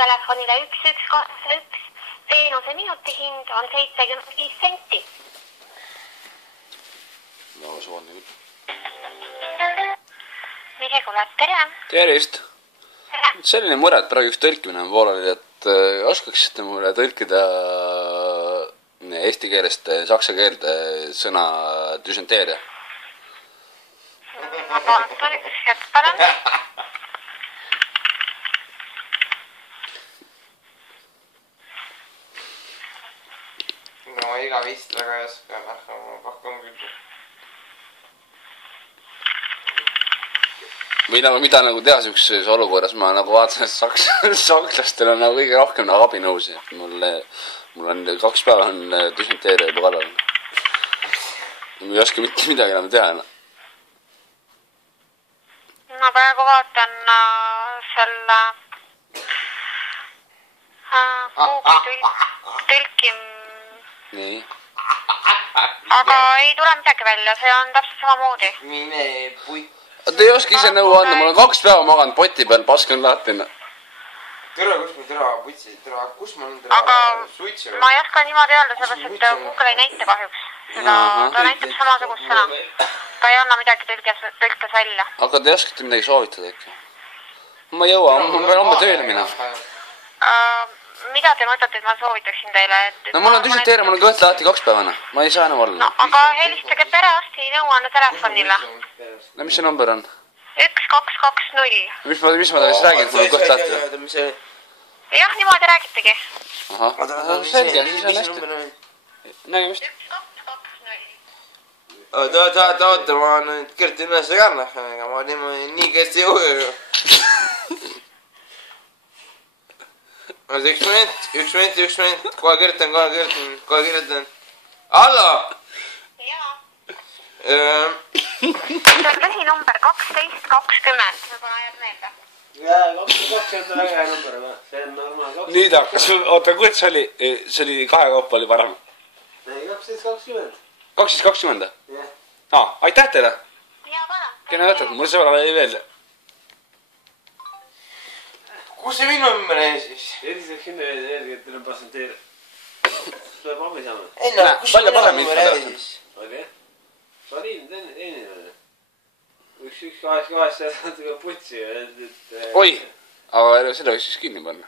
telefonile 1181. Teenuse minuti hind on 75 senti. No suvalne küll. Mire kuuled, tere! Tervist! Tere! Selline mure, et praegu üks tõlkimine on pooleli, et oskaksite mulle tõlkida eesti keelest saksa keelde sõna düsenteeria? Ma vaatan üks hetk, palun. No iga vist väga ei oska, ma pakun küll. Või nagu mida nagu teha siukses olukorras, ma nagu vaatasin, et sakslastel on nagu kõige rohkem nagu abinõusi. Mul on 2 päeva on düsenteeria juba kallal. Ma ei oska mitte midagi enam teha. Ma praegu vaatan selle tõlkim. Nii. Aga ei tule midagi välja, see on täpselt samamoodi. Mine puit. Te ei oska ise nõu anda, mul on 2 päeva maganud poti peal, pask on lahti. Tere, kus ma tera putsi, kus ma on tera Aga suitsu? ma ei oska niimoodi öelda, sellepärast, et Google ei näita kahjuks. Ta näitab samasugust sõna. Ta ei anna midagi tõlkes välja. Aga te oskate midagi soovitada ikka? Ma ei jõua, ma pean homme tööle minna. Mida te mõtlete, et ma soovitaksin teile? No mul on düsenteeria, mul on kõht lahti 2 päevana. Ma ei saa enam olla. No aga helistage perearsti nõuanne telefonile. No mis see number on? 1220. Mis ma talle siis räägin, et mul on kõht lahti? Jah, niimoodi räägitegi. Ahah, selge, siis on hästi. Nägemist. 1220. Oota, ma nüüd Kerti ülesse kanna, aga ma nii käest ei jõu. Üks moment, kohe kirjutan. Allo! Jaa. See on lühinumber 1220. Võib-olla jääb meelde. Jaa, 1220 on väga hea number, see on normaal. Nüüd hakkas, oota, kuidas see oli? See oli 2 kaupa oli parem. Ei, 1220. 1220? Jah. Aitäh teile! Jaa, palun. Kena võtad, mul sõbrale ei meeldi. Kus see minu ümber on siis? Eriseks hinna järgi, et teil on pasenteer. Tuleb abi saama. Ei no, kus see minu ümber on siis? Okei. Ma olin teenimine. Üks kahest saad ka putsi. Oi, aga seda võiks siis kinni panna.